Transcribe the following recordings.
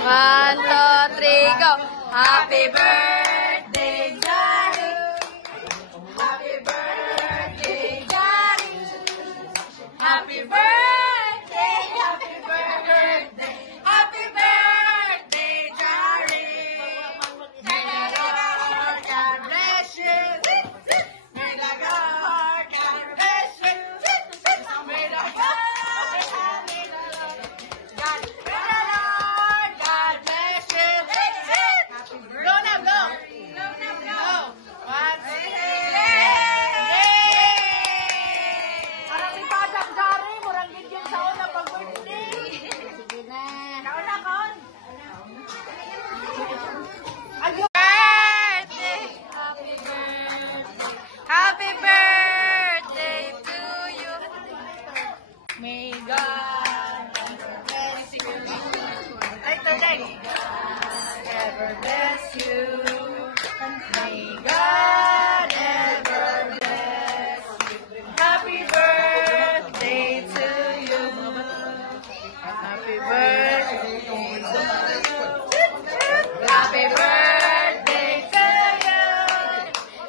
One, two, three, go! Happy birthday, Johnny! Happy birthday, Johnny! Happy birthday, happy birthday, happy birthday, Johnny! May the Lord God bless you! May the Lord God bless you! May the Lord God Happy birthday to you. May God bless you. Later, May God ever bless you. May God ever bless you. Happy birthday to you. Happy birthday to you. Happy birthday to you.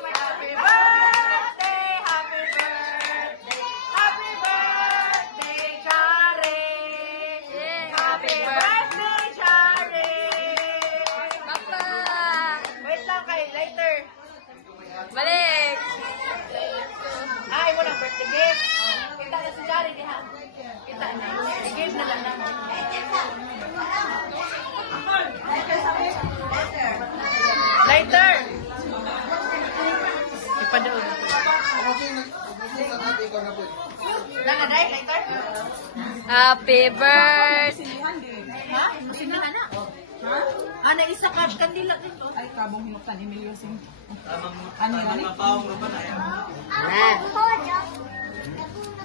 Happy birthday, happy birthday, happy birthday, Charlie. Happy birthday, Charlie. Papa. Wait lang kay later. Balik. Ay, mo lang birthday gift. Kita na si Charlie diha. Kita na. Gift na lang naman. Later. Ipadoon. Happy birthday. Ha? Sinahan na. Ha? Ana isa ka kandila dito. Ay, kabong hinukan Emilio Sing. Ano yan? Ano?